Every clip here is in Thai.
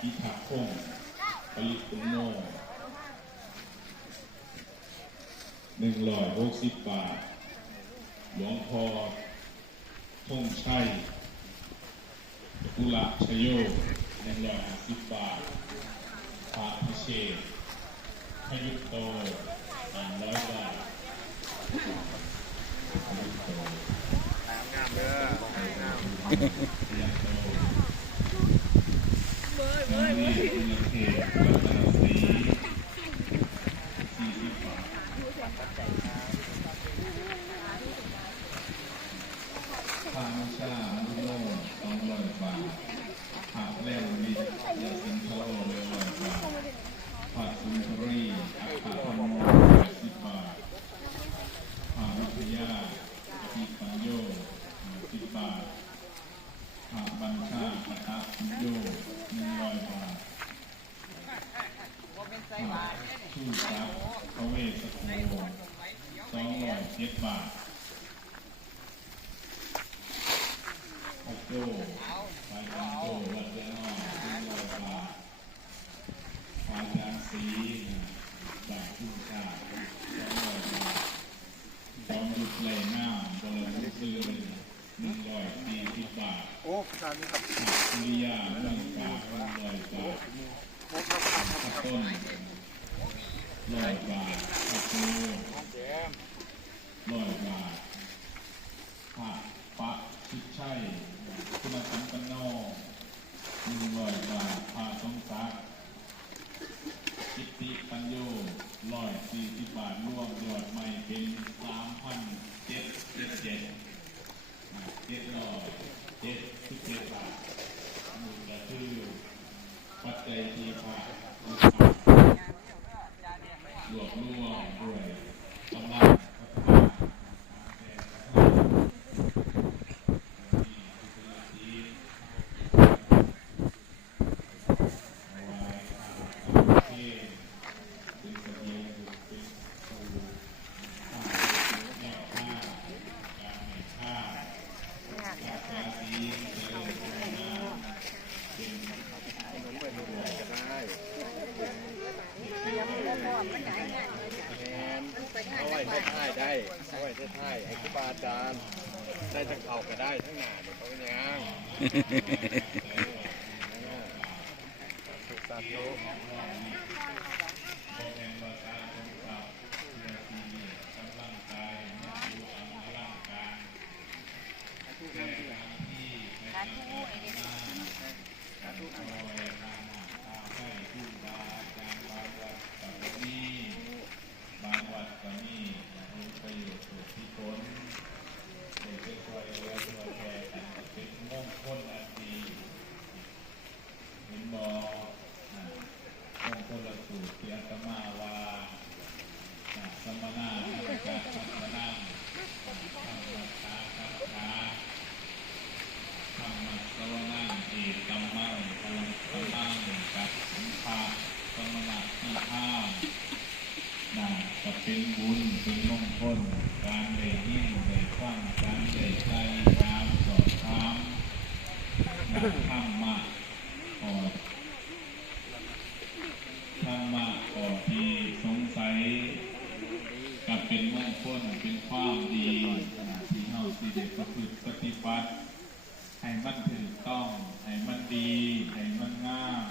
พิทักษ์พงศ์ปริปุณโญ160 บาทหลวงพ่อธงชัยกุลชโย150 บาทพระพิเชษพยุตโต300 บาทพยุตโตงามเด้องามพยุตโตเฮ้ยเฮ้ยเฮ้ยรัตนศรี40 บาทพานุชามุโน200 บาทผักแลววิทยาสินทโร100 บาทผักสุนทรีอัคคธรรม80 บาทผักวิทยาอิปัญโย10 บาทผักบัญชาอัตตะพิโย100 บาทผักชูจักพระเวสโก207 บาทผักโจไปกันโจวัดเจ้านอก100 บาทอาจารย์ศรีจากผู้ชา200 บาทจอมยุทธไหลน้ำบรมซื้อ140 บาทโอ้ทานครับสุริยาเมืองกา100 บาทข้าวต้น100 บาทข้าวโพด100 บาทผักปะชิดชัยคุณธรรมกันนอก100 บาทผักสงสักกิติปัญโย140 บาทรวมยอดใหม่เป็น777 บาทมูลค่าคือปัจจัยที่พระรวบรวมด้วยกำลังเอาไว้เทศไทยได้เอาไว้เทศไทยไอ้ครูบาอาจารย์ได้ทั้งเขาก็ได้ทั้งหน้าเดี๋ยวเขาเป็นยังสาธุบางวัดก็มีประโยชน์สุดที่พ้นโดยเป็นตัวเรือตัวแทนเป็นมงคลอันดีเห็นบ่มงคลละสูตรที่อาตมาว่าสมณะนักการสัมปนังธรรมตาคัตถาธรรมะสวนังเอตัมมังพลังพลังกัดสัมภาสมณะที่ห้าจะเป็นบุญเป็นมงคลการได้ยินได้ฟังการได้ใจตามสอบถามธรรมะอดธรรมะอดที่สงสัยกับเป็นมงคลเป็นความดีที่เราที่ได้ประพฤติปฏิบัติให้มันถูกต้องให้มันดีให้มันงาม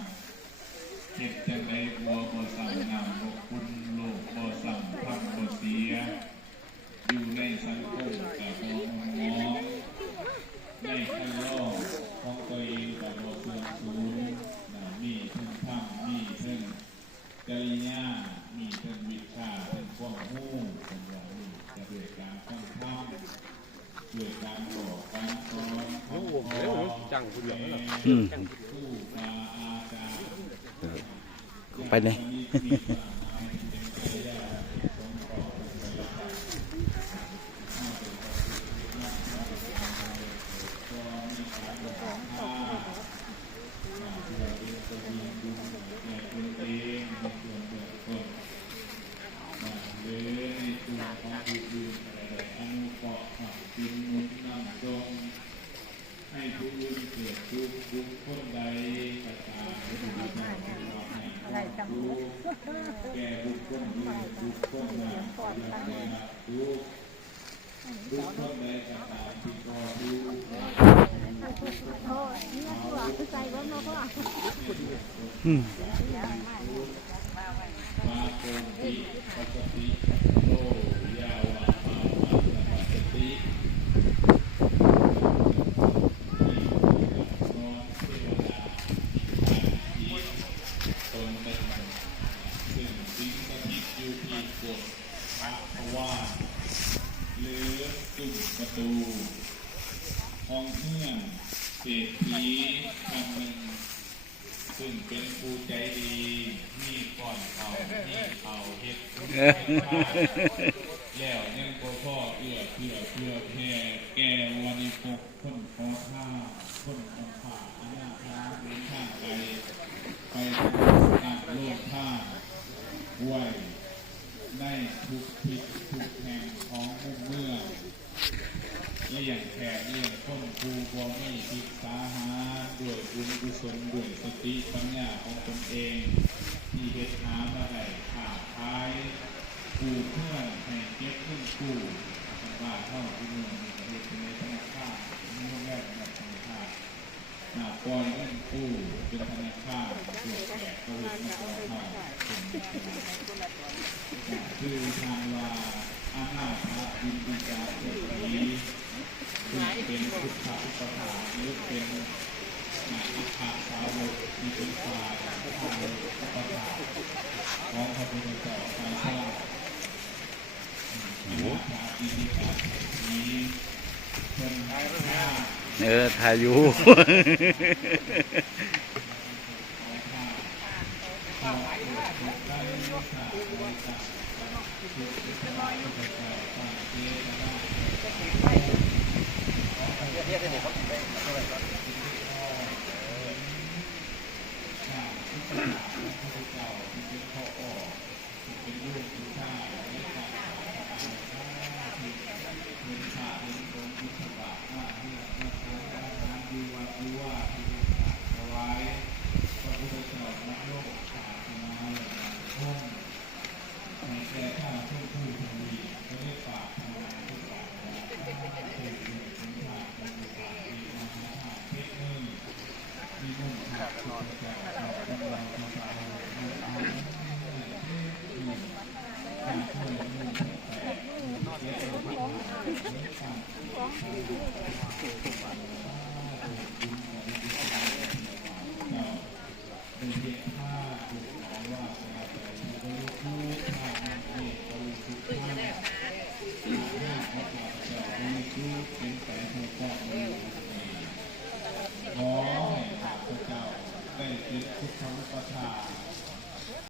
เก็บจะได้บัวบ่สั่งงามบ่คุณโลกบ่สั่งพังบ่เสียอยู่ในสังคมกับบ่มองในข้างนอกของตัวเองกับบ่เสื่อมสูญมีถึงธรรมมีถึงจริยามีถึงวิชาถึงความรู้ของเราจะด้วยการฟังธรรมด้วยการบอกการสอนของพ่อจังคุณเหรอผู้บาอาจารย์ไปเลยให้ผู้อื่นเกิดทุกข์คนใดก็ตาม แก่บุคคลนี้บุคคลหนาปอดตั้งเลยนะทุกคนในสถานที่ก่อดูอืม มาโกงติปกติโลยาวะมาปัสสตินอนเทวดาอีกตนหนึ่งซึ่งสิงสถิตอยู่ที่กฎพระวาหรือจุ่มประตูห้องเครื่องเศรษฐีคำหนึ่งซึ่งเป็นผู้ใจดีมีก่อนเขามีเขาเฮ็ดแล้วยังบ่พ่อเอื้อเพื่อแผ่แก่วันิพกคนขอท่าคนขอผ่าอนาถาเดินทางไกลไปตักโลกท่าไว้ในทุกทิศทุกแห่งของมุมเมืองเลี้ยงแขกเลี้ยงคนภูบ่มีศึกษาหาด้วยบุญกุศลด้วยสติปัญญาของตนเองที่เฮ็ดหามาได้ขาดท้ายกู้เพื่อนให้เก็บขึ้นกู้ทางบ้านเท่าที่เมืองมีเฮ็ดในธนาคารมีโรงแรมแบบธนาคารปล่อยเงินกู้เป็นธนาคารด้วยแขกก็เลยมาขอเข้าคือทางว่าอาณาถาบินปิจาเศรษฐีเป็นพุทธอุปถาหรือเป็นอิทธิสาวกที่เป็นฝ่ายพุทธอุปถาของพระพุทธเจ้าไปสร้างอาณาถาบินปิจาเศรษฐีเป็นข้าทายุเป็นไป